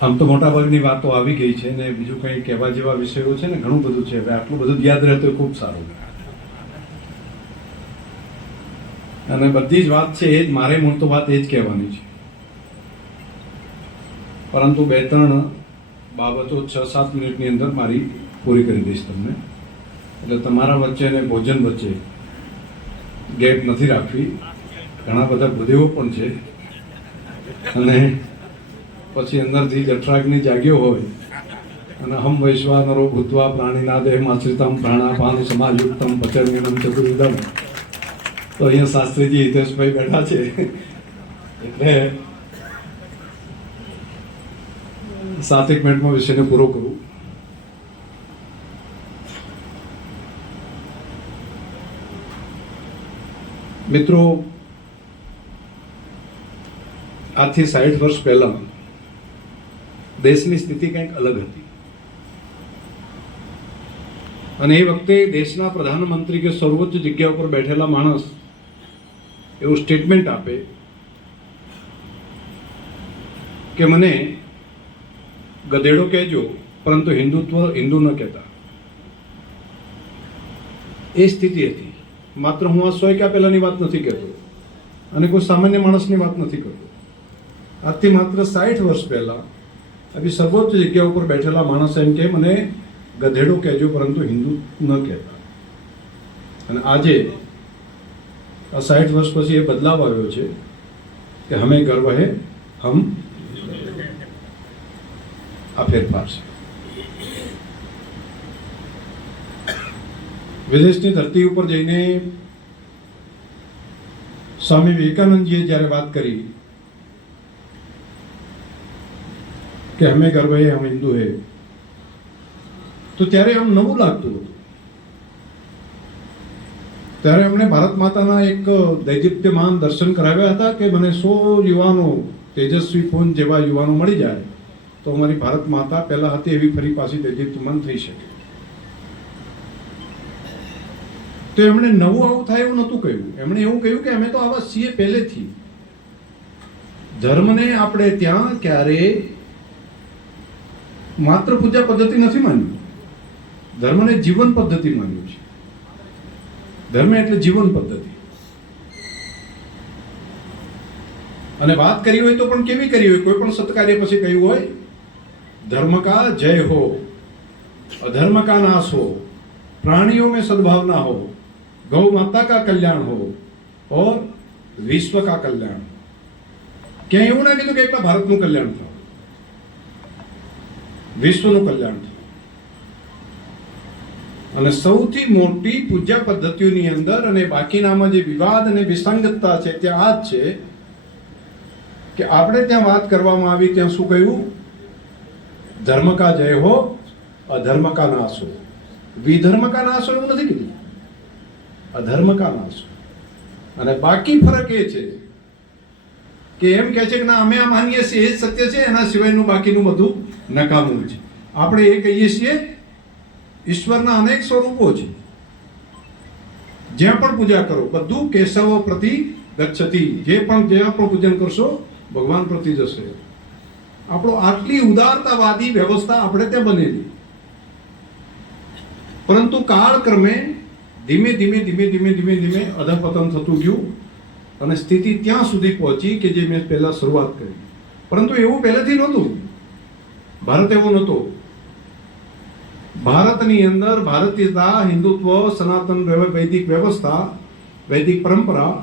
આમ તો મોટાભાગની વાતો આવી ગઈ છે ને બીજું કંઈ કહેવા જેવા વિષયો છે ને ઘણું બધું છે. હવે આટલું બધું યાદ રહે તો ખૂબ સારું. અને બધી જ વાત છે એ જ મારે મૂળ તો વાત એ જ કહેવાની છે, પરંતુ 2-3 બાબતો 6-7 મિનિટની અંદર મારી પૂરી કરી દઈશ તમને. એટલે તમારા વચ્ચે અને ભોજન વચ્ચે ગેપ નથી રાખવી. ઘણા બધા ભૂદેવો પણ છે અને પછી અંદરથી જઠરાગ્નિ જાગ્યો હોય અને હમ વૈશ્વાનરો ભૂત્વા પ્રાણીના દેહમાશ્રિતમ પ્રાણાપાન સમાયુક્તમ પચર્મિનમ ચતુર્વિધમ. તો અહીંયા શાસ્ત્રીજી હિતેશભાઈ બેઠા છે એટલે 7 મિનિટમાં વિષયને પૂરો કરું. મિત્રો, આજથી 60 વર્ષ પહેલા દેશની સ્થિતિ કંઈક અલગ હતી અને એ વખતે દેશના પ્રધાનમંત્રી કે સર્વોચ્ચ જગ્યા ઉપર બેઠેલા માણસ એવું સ્ટેટમેન્ટ આપે કે મને ગધેડો કહેજો પરંતુ હિન્દુ ન કહેતા. એ સ્થિતિ હતી. માત્ર હું આ 100 પહેલાની વાત નથી કહેતો અને કોઈ સામાન્ય માણસની વાત નથી કરતો. આજથી માત્ર 60 વર્ષ પહેલા આવી સર્વોચ્ચ જગ્યા ઉપર બેઠેલા માણસ એમ કે મને ગધેડો કહેજો પરંતુ હિન્દુ ન કહેતા. અને આજે આ 60 વર્ષ પછી એ બદલાવ આવ્યો છે કે હમે ગર્વ હે હમ. આ ફેરફાર છે. વિદેશની ધરતી ઉપર જઈને સ્વામી વિવેકાનંદજીએ જ્યારે વાત કરી કે હમે ગર્વ હે હમ હિન્દુ હે, તો ત્યારે આમ નવું લાગતું હતું. ત્યારે અમને ભારત માતાના એક દૈદીપ્યમાન દર્શન કરાવ્યા હતા કે મને 100 યુવાનો, તેજસ્વી પૂંજ જેવા યુવાનો મળી જાય તો અમારી ભારત માતા પહેલા હતી એવી ફરી પાછી દૈદીપ્યમાન થઈ શકે. તો એમણે નવું આવું થાય એવું નહોતું કહ્યું. એમણે એવું કહ્યું કે અમે તો આવા છીએ પહેલેથી. ધર્મને આપણે ત્યાં ક્યારે માત્ર પૂજા પદ્ધતિ નથી માન્યું, ધર્મને જીવન પદ્ધતિ માન્યું છે. ધર્મ એટલે જીવન પદ્ધતિ. અને વાત કરી હોય તો પણ કેવી કરી હોય? કોઈ પણ સત્કાર્ય પછી કહ્યું હોય ધર્મ કા જય હો, અધર્મ કા નાશ હો, प्राणियों में सद्भावना हो, गौ माता का कल्याण हो और विश्व का कल्याण. क्या એવું ના કીધું કે એકલા ભારતનું કલ્યાણ થાય, વિશ્વનું કલ્યાણ થાય. અને સૌથી મોટી પૂજા પદ્ધતિઓની અંદર અને બાકીનામાં જે વિવાદ અને વિસંગતતા છે ત્યાં આ જ છે કે આપણે ત્યાં વાત કરવામાં આવી ત્યાં શું કહ્યું? ધર્મ કા જય હો, અધર્મ કા નાશ હો. વિધર્મ કા નાશ હો એવું નથી કીધું, અધર્મ કા નાશ. અને બાકી ફરક એ છે કે એમ કહે છે કે ના અમે આ માનીએ છીએ એ જ સત્ય છે, એના સિવાયનું બાકીનું બધું નકામું છે. આપણે એ કહીએ છીએ ઈશ્વરના અનેક સ્વરૂપો છે, જ્યાં પણ પૂજા કરો બધું કેશવ પ્રતિ ગચ્છતિ. જ્યાં પણ પૂજન કરશો ભગવાન પ્રતિ જશે. આપણો આટલી ઉદારતાવાદી વ્યવસ્થા આપણે ત્યાં બનેલી, પરંતુ કાળક્રમે ધીમે ધીમે અધપતન થતું ગયું અને સ્થિતિ ત્યાં સુધી પહોંચી કે જે મેં પહેલા શરૂઆત કરી. પરંતુ એવું પહેલેથી નહોતું. ભારત એવો નહોતો. ભારતની અંદર ભારતીયતા, હિન્દુત્વ, સનાતન વૈદિક વ્યવસ્થા, વૈદિક પરંપરા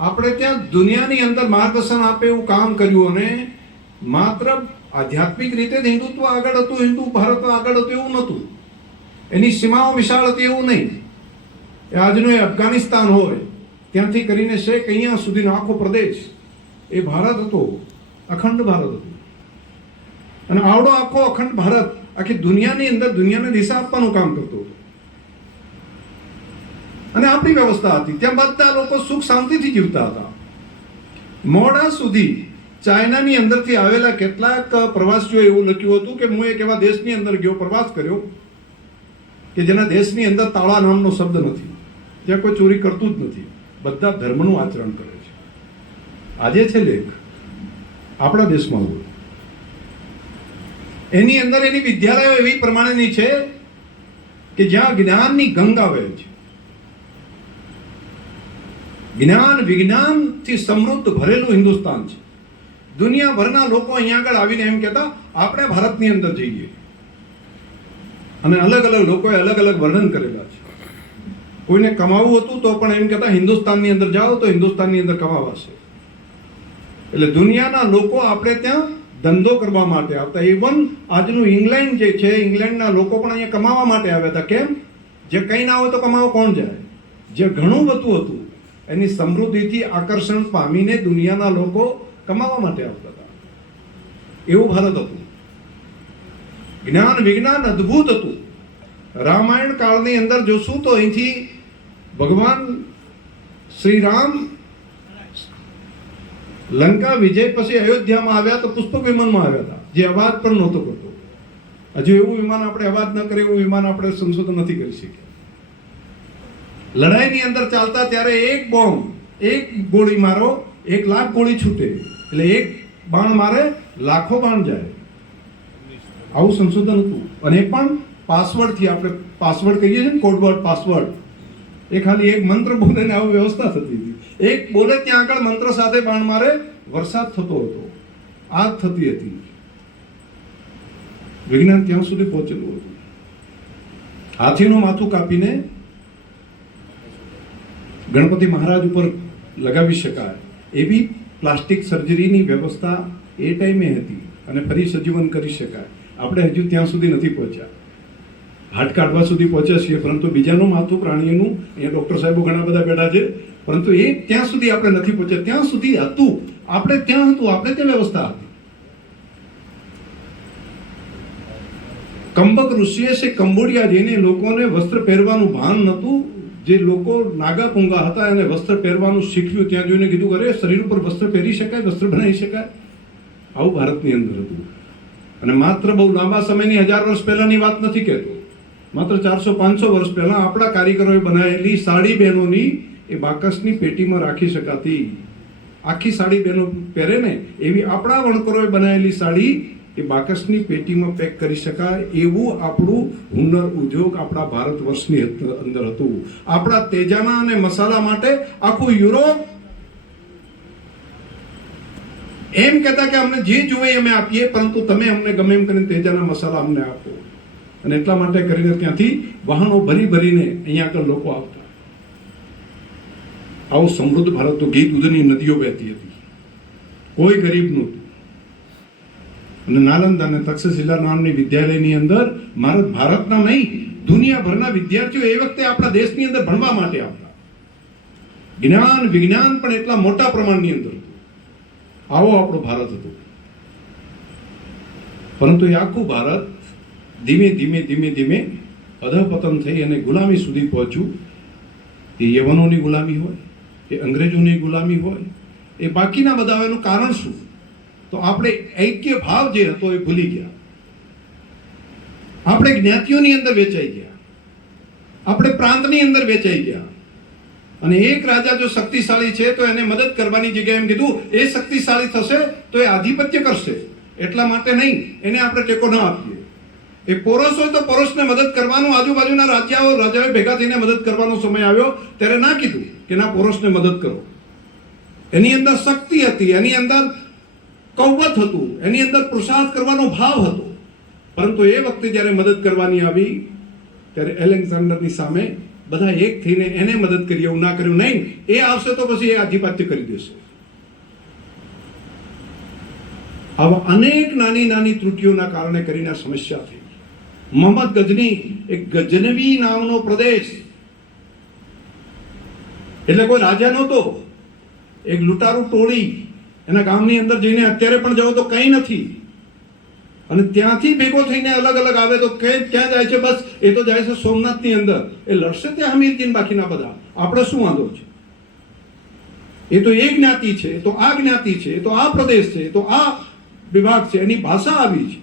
આપણે ત્યાં દુનિયાની અંદર માર્ગદર્શન આપે એવું કામ કર્યું. અને માત્ર આધ્યાત્મિક રીતે જ હિન્દુત્વ આગળ હતું, હિન્દુ ભારત આગળ હતું એવું નહોતું. એની સીમાઓ વિશાળ હતી એવું નહીં. આજનું એ અફઘાનિસ્તાન હોય ત્યાંથી કરીને શેખ અહીંયા સુધીનો આખો પ્રદેશ એ ભારત હતો, અખંડ ભારત હતું. અને આવડો આખો અખંડ ભારત આખી દુનિયાની અંદર દુનિયાને દિશા આપવાનું કામ કરતો હતો. અને આપણી વ્યવસ્થા હતી. ત્યાં બધા લોકો સુખ શાંતિથી જીવતા હતા. મોડા સુધી ચાઇનાની અંદરથી આવેલા કેટલાક પ્રવાસીઓ એવું લખ્યું હતું કે હું એક એવા દેશની અંદર ગયો, પ્રવાસ કર્યો કે જેના દેશની અંદર તાળા નામનો શબ્દ નથી, ત્યાં કોઈ ચોરી કરતું જ નથી, બધા ધર્મનું આચરણ કરે છે. આજે છે લેખ આપણા દેશમાં હોય એની અંદર એની વિદ્યાલયો એવી પ્રમાણેની છે કે જ્યાં જ્ઞાનની ગંગા વહે છે. જ્ઞાન વિજ્ઞાનથી સમૃદ્ધ ભરેલું હિન્દુસ્તાન છે. દુનિયાભરના લોકો અહીંયા આગળ આવીને એમ કહેતા આપણે ભારતની અંદર જઈએ, અને અલગ અલગ લોકોએ અલગ અલગ વર્ણન કરેલા છે. કોઈને કમાવું હતું તો પણ એમ કહેતા હિન્દુસ્તાનની અંદર જાઓ તો હિન્દુસ્તાનની અંદર કમાવાશે. એટલે દુનિયાના લોકો આપણે ત્યાં ધંધો કરવા માટે આવતા. ઇવન આજનું ઇંગ્લેન્ડ જે છે, ઇંગ્લેન્ડના લોકો પણ અહીંયા કમાવા માટે આવ્યા હતા. કેમ? જે કંઈ ના હોય તો કમાવા કોણ જાય? જે ઘણું બધું હતું એની સમૃદ્ધિથી આકર્ષણ પામીને દુનિયાના લોકો કમાવા માટે આવતા હતા. એવું ભારત હતું. જ્ઞાન વિજ્ઞાન અદ્ભુત હતું. રામાયણ કાળની અંદર જોશું તો અહીંથી ભગવાન શ્રી રામ લંકા વિજય પછી અયોધ્યામાં આવ્યા તો પુષ્પક વિમાનમાં આવ્યા હતા, જે અવાજ પણ નહોતો કરતો. હજુ એવું વિમાન આપણે અવાજ ન કરે એવું વિમાન આપણે સંશોધન નથી કરી શક્યા. લડાઈની અંદર ચાલતા ત્યારે એક બોમ્બ, એક ગોળી મારો 1,00,000 ગોળી છૂટે. એટલે એક બાણ મારે લાખો બાણ જાય. આવું સંશોધન હતું. અને એ પણ પાસવર્ડથી, આપણે પાસવર્ડ કહીએ છીએ ને, કોડવર્ડ પાસવર્ડ, એ ખાલી એક મંત્ર બોલે ને આવી વ્યવસ્થા થતી હતી. એક બોલે ત્યાં આગળ મંત્ર સાથે બાણ મારે, વરસાદ થતો હતો, આગ થતી હતી. વિજ્ઞાન ત્યાં સુધી પહોંચેલું હતું. હાથીનું માથું કાપીને ગણપતિ મહારાજ ઉપર લગાવી શકાય એવી પ્લાસ્ટિક સર્જરીની વ્યવસ્થા એ ટાઈમે હતી, અને ફરી સજીવન કરી શકાય. આપણે હજુ ત્યાં સુધી નથી પહોંચ્યા. હાથ કાઢવા સુધી પહોંચ્યા છીએ, પરંતુ બીજાનું માથું, પ્રાણીઓનું, અહીંયા ડોક્ટર સાહેબો ઘણા બધા બેઠા છે, પરંતુ એ ત્યાં સુધી આપણે નથી પહોંચ્યા. ત્યાં સુધી હતું, આપણે ત્યાં હતું, આપણે ત્યાં વ્યવસ્થા હતી. કંબક ઋષિએ કંબોડિયા જઈને લોકોને વસ્ત્ર પહેરવાનું ભાન નહોતું. જે લોકો નાગા પૂંગા હતા એને વસ્ત્ર પહેરવાનું શીખ્યું. ત્યાં જોઈને કીધું, અરે શરીર ઉપર વસ્ત્ર પહેરી શકાય, વસ્ત્ર બનાવી શકાય. આવું ભારતની અંદર હતું. અને માત્ર બહુ લાંબા સમયની 1000 વર્ષ પહેલાની વાત નથી કહેતો. માત્ર 400-500 વર્ષ પહેલા આપણા કારીગરોએ બનાવેલી સાડી બહેનોની એ બાકસની પેટીમાં રાખી શકાતી. આખી સાડી બહેનો પહેરે ને એવી આપણા વણકરોએ બનાવેલી સાડી એ બાકસની પેટીમાં પેક કરી શકાય એવું આપણું હુનર ઉદ્યોગ આપણા ભારત વર્ષની અંદર હતું. આપણા તેજાના અને મસાલા માટે આખું યુરોપ એમ કહેતા કે અમને જે જોઈએ અમે આપીએ, પરંતુ તમે અમને ગમે એમ કરીને તેજાના મસાલા અમને આપો. અને એટલા માટે કરીને ત્યાંથી વાહનો ભરી ભરીને અહીંયા આગળ લોકો આવતા. આવું સમૃદ્ધ ભારત તો ઘી દૂધની નદીઓ વહેતી હતી, કોઈ ગરીબ નહોતું. અને નાલંદા અને તક્ષશિલા નામની વિદ્યાલયની અંદર ભારતના નહીં, દુનિયાભરના વિદ્યાર્થીઓ એ વખતે આપણા દેશની અંદર ભણવા માટે આવતા. જ્ઞાન વિજ્ઞાન પણ એટલા મોટા પ્રમાણની અંદર હતું. આવો આપણો ભારત હતો. પરંતુ એ આખું ભારત ધીમે ધીમે ધીમે ધીમે અધઃપતન થઈ અને ગુલામી સુધી પહોંચ્યું. એ યવનોની ગુલામી હોય, એ અંગ્રેજોની ગુલામી હોય, એ બાકીના બધા એનું કારણ શું? તો આપણે ઐક્ય ભાવ જે હતો એ ભૂલી ગયા. આપણે જ્ઞાતિઓની અંદર વેચાઈ ગયા, આપણે પ્રાંતની અંદર વેચાઈ ગયા. અને એક રાજા જો શક્તિશાળી છે તો એને મદદ કરવાની જગ્યાએ એમ કીધું એ શક્તિશાળી થશે તો એ આધિપત્ય કરશે, એટલા માટે નહીં એને આપણે ટેકો ન આપીએ. એ પોરસ હોય તો પોરસને મદદ કરવાનું, આજુબાજુના રાજાઓએ ભેગા થઈને મદદ કરવાનો સમય આવ્યો ત્યારે ના કીધું કે ના, પોરસને મદદ કરો. એની અંદર શક્તિ હતી, એની અંદર કૌવત હતું, એની અંદર પુરુષાર્થ કરવાનો ભાવ હતો. પરંતુ એ વખતે જ્યારે મદદ કરવાની આવી ત્યારે એલેક્ઝાન્ડરની સામે બધા એક થઈને એને મદદ કરી. એવું ના કર્યું, નહીં એ આવશે તો પછી એ આધિપત્ય કરી દેશે. આવા અનેક નાની નાની ત્રુટિઓના કારણે કરીને સમસ્યા થઈ. મોહમ્મદ ગજની, એક ગજનવી નામનો પ્રદેશ, એટલે કોઈ રાજા નહોતો, એક લૂંટારૂ ટોળી એના ગામની અંદર જઈને અત્યારે પણ જાઓ તો કંઈ નથી. અને ત્યાંથી ભેગો થઈને અલગ અલગ આવે તો ક્યાં જાય છે? બસ એ તો જાય છે સોમનાથની અંદર. એ લડશે ત્યાં હમીરજી બાકીના બધા. આપણે શું વાંધો છે? એ તો એ જ્ઞાતિ છે, એ તો આ જ્ઞાતિ છે, એ તો આ પ્રદેશ છે, એ તો આ વિભાગ છે, એની ભાષા આવી છે.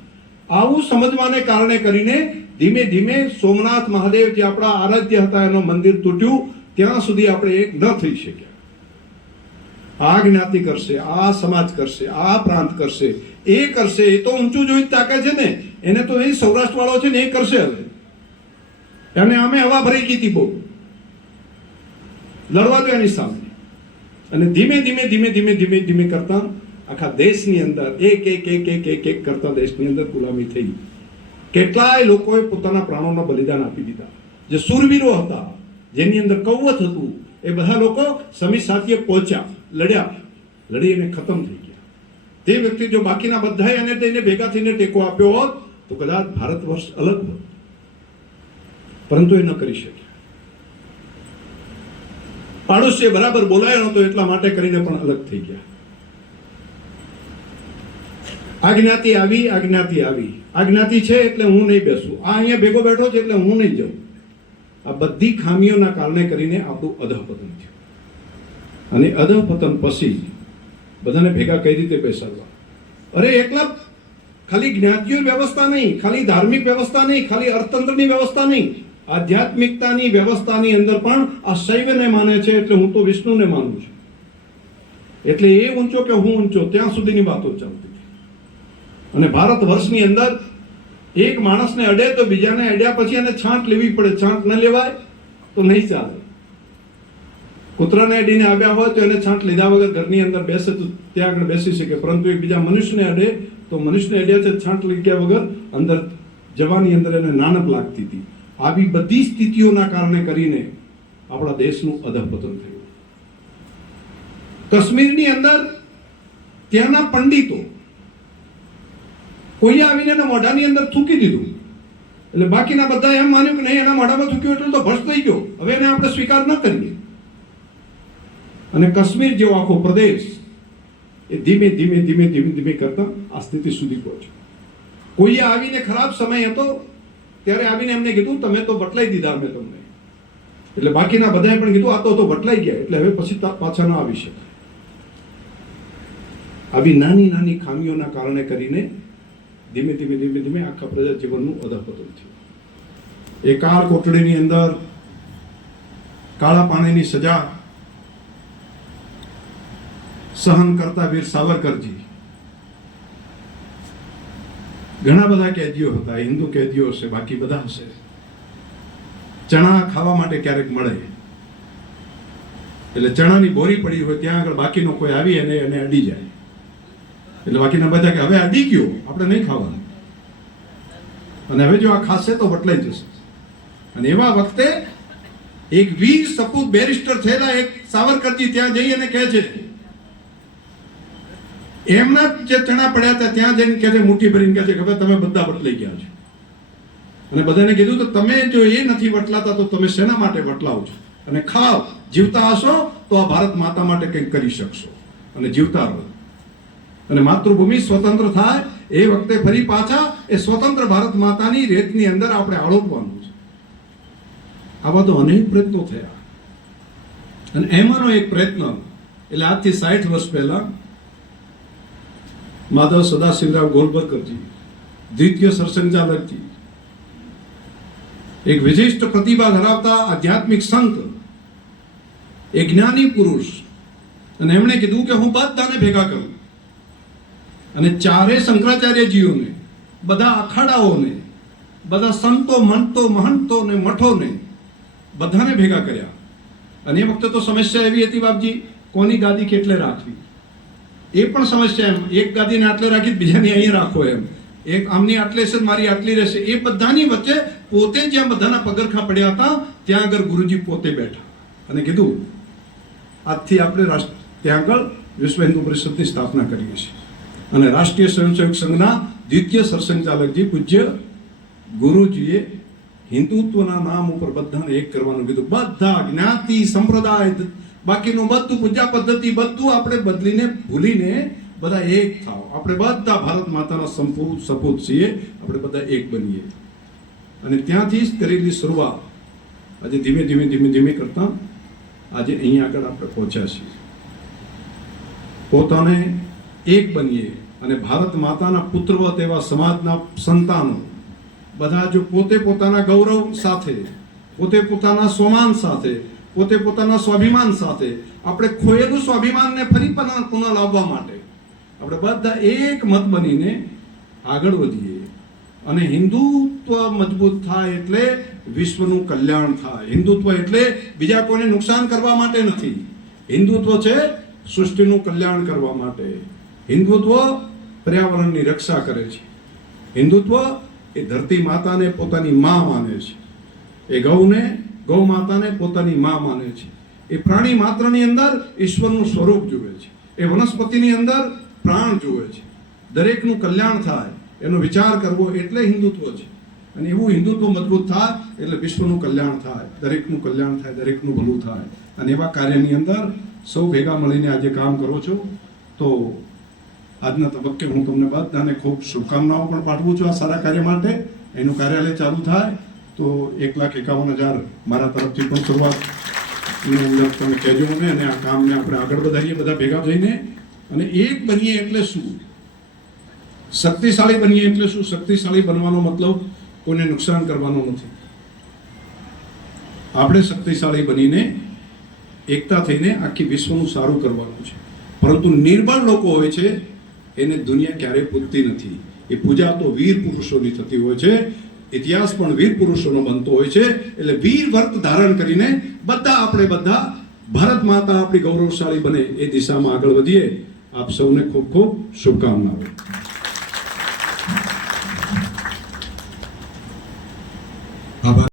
આવું સમજવાને કારણે કરીને ધીમે ધીમે સોમનાથ મહાદેવ જે આપણા આરાધ્ય હતા એનું મંદિર તૂટ્યું. ત્યાં સુધી આપણે એક ન થઈ શક્યા. આ જ્ઞાતિ કરશે, આ સમાજ કરશે, આ પ્રાંત કરશે, એ કરશે, એ તો ઊંચું જોઈને તાકે છે ને, એને તો એ સૌરાષ્ટ્ર વાળો છે ને એ કરશે. હવે એને અમે હવા ભરી ગઈ હતી બહુ, લડવા દો એની સામે. અને ધીમે ધીમે ધીમે ધીમે ધીમે ધીમે કરતા આખા દેશની અંદર એક કરતા દેશની અંદર ગુલામી થઈ. કેટલાય લોકોએ પોતાના પ્રાણોના બલિદાન આપી દીધા. જે સુરવીરો હતા, જેની અંદર કૌવત હતું, એ બધા લોકો સમી સાથીએ પહોંચ્યા, લડ્યા, લડી અને ખતમ થઈ ગયા. તે વ્યક્તિ જો બાકીના બધાએ એને તેને ભેગા થઈને ટેકો આપ્યો હોત તો કદાચ ભારત વર્ષ અલગ હોત, પરંતુ એ ન કરી શક્યા. પાડોશીએ બરાબર બોલાયો નહોતો એટલા માટે કરીને પણ અલગ થઈ ગયા. આ જ્ઞાતિ આવી, આ જ્ઞાતિ આવી, આ જ્ઞાતિ છે એટલે હું નહીં બેસું, આ અહીંયા ભેગો બેઠો છે એટલે હું નહીં જાઉં. આ બધી ખામીઓના કારણે કરીને આપણું અધઃપતન થયું. અને અધઃપતન પછી બધાને ભેગા કઈ રીતે બેસાડવા? અરે એકલા ખાલી જ્ઞાતિઓ વ્યવસ્થા નહીં, ખાલી ધાર્મિક વ્યવસ્થા નહીં, ખાલી અર્થતંત્રની વ્યવસ્થા નહીં, આધ્યાત્મિકતાની વ્યવસ્થાની અંદર પણ આ શૈવને માને છે એટલે હું તો વિષ્ણુને માનું છું. એટલે એ ઊંચો કે હું ઊંચો, ત્યાં સુધીની વાતો ચાલતી હતી. અને ભારત વર્ષની અંદર એક માણસને અડે તો બીજાને અડ્યા પછી એને છાંટ લેવી પડે. છાંટ ન લેવાય તો નહીં ચાલે. કૂતરાને અડીને આવ્યા હોય તો એને છાંટ લીધા વગર ઘરની અંદર બેસે તો ત્યાં આગળ બેસી શકે, પરંતુ એક બીજા મનુષ્યને અડે તો મનુષ્યને અડ્યા છે છાંટ લીધા વગર અંદર જવાની અંદર એને નાનપ લાગતી હતી. આવી બધી સ્થિતિઓના કારણે કરીને આપણા દેશનું અધઃપતન થયું. કાશ્મીરની અંદર ત્યાંના પંડિતો કોઈ આવીને એના મોઢાની અંદર થૂકી દીધું, એટલે બાકીના બધા એમ માન્યું કે નહીં, એના મોઢામાં થૂક્યું એટલે તો ભ્રષ્ટ થઈ ગયો, હવે એને આપણે સ્વીકાર ન કરીએ. અને કાશ્મીર જેવો આખો પ્રદેશ એ ધીમે ધીમે ધીમે ધીમે ધીમે કરતા આ સ્થિતિ સુધી પહોંચ્યો. કોઈએ આવીને ખરાબ સમય હતો ત્યારે આવીને એમને કીધું તમે તો બટલાઈ દીધા અમે તમને, એટલે બાકીના બધાએ પણ કીધું આ તો બટલાઈ ગયા, એટલે હવે પછી પાછા ન આવી શકે. આવી નાની નાની ખામીઓના કારણે કરીને ધીમે ધીમે ધીમે ધીમે આખા પ્રજા જીવનનું અધઃપતન થયું. એ કાળ કોટડીની અંદર કાળા પાણીની સજા સહન કરતા વીર સાવરકરજી, ઘણા બધા કેદીઓ હતા, હિન્દુ કેદીઓ હશે, બાકી બધા હશે. ચણા ખાવા માટે ક્યારેક મળે એટલે ચણાની બોરી પડી હોય ત્યાં આગળ બાકીનો કોઈ આવી અને એને અડી જાય, એટલે બાકીના બધા કે હવે અડી ગયો, આપણે નહીં ખાવાનું, અને હવે જો આ ખાશે તો બટલાઈ જશે. અને એવા વખતે એક વીર સપૂત બેરિસ્ટર થયેલા એક સાવરકરજી ત્યાં જઈ અને કહે છે, એમના જે ચણા પડ્યા હતા ત્યાં જઈને કહે છે, મુઠ્ઠી ભરીને કહે છે કે હવે તમે બધા બટલાઈ ગયા છો. અને બધાને કીધું તો તમે જો એ નથી બટલાતા તો તમે શેના માટે બટલાવો છો? અને ખાઓ, જીવતા હશો તો આ ભારત માતા માટે કંઈક કરી શકશો, અને જીવતા રહો. અને માતૃભૂમિ સ્વતંત્ર થાય એ વખતે ફરી પાછા એ સ્વતંત્ર ભારત માતાની રેતની અંદર આપણે આળોપવાનું છે. આવા તો અનેક પ્રયત્નો થયા. અને એમાંનો એક પ્રયત્ન એટલે આજથી 60 વર્ષ પહેલા માધવ સદાશિવરાવ ગોલબર્કરજી, દ્વિતીય સરસંઘચાલકજી, એક વિશિષ્ટ પ્રતિભા ધરાવતા આધ્યાત્મિક સંત, એક જ્ઞાની પુરુષ, અને એમણે કીધું કે હું બધાને ભેગા કરું અને ચારે શંકરાચાર્યજીઓને, બધા અખાડાઓને, બધા સંતો મંતો મહંતોને મઠોને બધાને ભેગા કર્યા. અને એ વખતે તો સમસ્યા એવી હતી બાપજી, કોની ગાદી કેટલે રાખવી એ પણ સમસ્યા. એમ એક ગાદીને આટલે રાખી બીજાની અહીંયા રાખો, એમ એક આમની આટલે છે મારી આટલી રહેશે, એ બધાની વચ્ચે પોતે જ્યાં બધાના પગરખા પડ્યા હતા ત્યાં આગળ ગુરુજી પોતે બેઠા અને કીધું આજથી આપણે ત્યાં આગળ વિશ્વ હિન્દુ પરિષદની સ્થાપના કરીએ છીએ. અને રાષ્ટ્રીય સ્વયંસેવક સંઘના દ્વિતીય સરસંઘચાલકજી પૂજ્ય ગુરુજીએ હિન્દુત્વના નામ ઉપર બધાને એક કરવાનું કીધું. બધા જ્ઞાતિ સંપ્રદાય બાકીનું બધું પૂજા પદ્ધતિ બધું આપણે બદલીને ભૂલીને બધા એક થાવ. આપણે બધા ભારત માતાના સપૂત છીએ, આપણે બધા એક બનીએ. અને ત્યાંથી જ કરેલી શરૂઆત આજે ધીમે ધીમે ધીમે ધીમે કરતા આજે અહીંયા આગળ આપણે પહોંચ્યા છીએ. પોતાને એક બનીએ અને ભારત માતાના પુત્રવત એવા સમાજના સંતાનો બધા જો પોતે પોતાના ગૌરવ સાથે, પોતે પોતાના સ્વમાન સાથે, પોતે પોતાના સ્વાભિમાન સાથે આપણે ખોયેલું સ્વાભિમાનને ફરી પુનઃ લાવવા માટે આપણે બધા એક મત બનીને આગળ વધીએ. અને હિન્દુત્વ મજબૂત થાય એટલે વિશ્વનું કલ્યાણ થાય. હિન્દુત્વ એટલે બીજા કોઈને નુકસાન કરવા માટે નથી. હિન્દુત્વ છે સૃષ્ટિનું કલ્યાણ કરવા માટે. હિન્દુત્વ પર્યાવરણની રક્ષા કરે છે. હિન્દુત્વ એ ધરતી માતાને પોતાની માં માને છે. એ ગૌ માતાને પોતાની માં માને છે. એ પ્રાણી માત્રની અંદર ઈશ્વરનું સ્વરૂપ જુએ છે. એ વનસ્પતિની અંદર પ્રાણ જુએ છે. દરેકનું કલ્યાણ થાય એનો વિચાર કરવો એટલે હિન્દુત્વ છે. અને એવું હિન્દુત્વ મજબૂત થાય એટલે વિશ્વનું કલ્યાણ થાય, દરેકનું કલ્યાણ થાય, દરેકનું ભલું થાય. અને એવા કાર્યની અંદર સૌ ભેગા મળીને આજે કામ કરો છો તો આજના તબક્કે હું તમને બધાને ખૂબ શુભકામનાઓ પણ પાઠવું છું આ સારા કાર્ય માટે. એનું કાર્યાલય ચાલુ થાય તો 1,51,000 મારા તરફથી પણ શરૂઆતની અંદર તમે કહેજો અમે, અને આ કામને આપણે આગળ વધારીએ બધા ભેગા થઈને. અને એક બનીએ એટલે શું? શક્તિશાળી બનીએ એટલે શું? શક્તિશાળી બનવાનો મતલબ કોઈને નુકસાન કરવાનો નથી. આપણે શક્તિશાળી બનીને એકતા થઈને આખી વિશ્વનું સારું કરવાનું છે. પરંતુ નિર્બળ લોકો હોય છે એને દુનિયા ક્યારેય પૂજતી નથી. એ પૂજા તો વીર પુરુષોની થતી હોય છે. ઇતિહાસ પણ વીર પુરુષોનો બનતો હોય છે. એટલે વીર વર્ત ધારણ કરીને આપણે બધા ભારત માતા આપણી ગૌરવશાળી બને એ દિશામાં આગળ વધીએ. આપ સૌને ખૂબ ખૂબ શુભકામનાઓ. આભાર.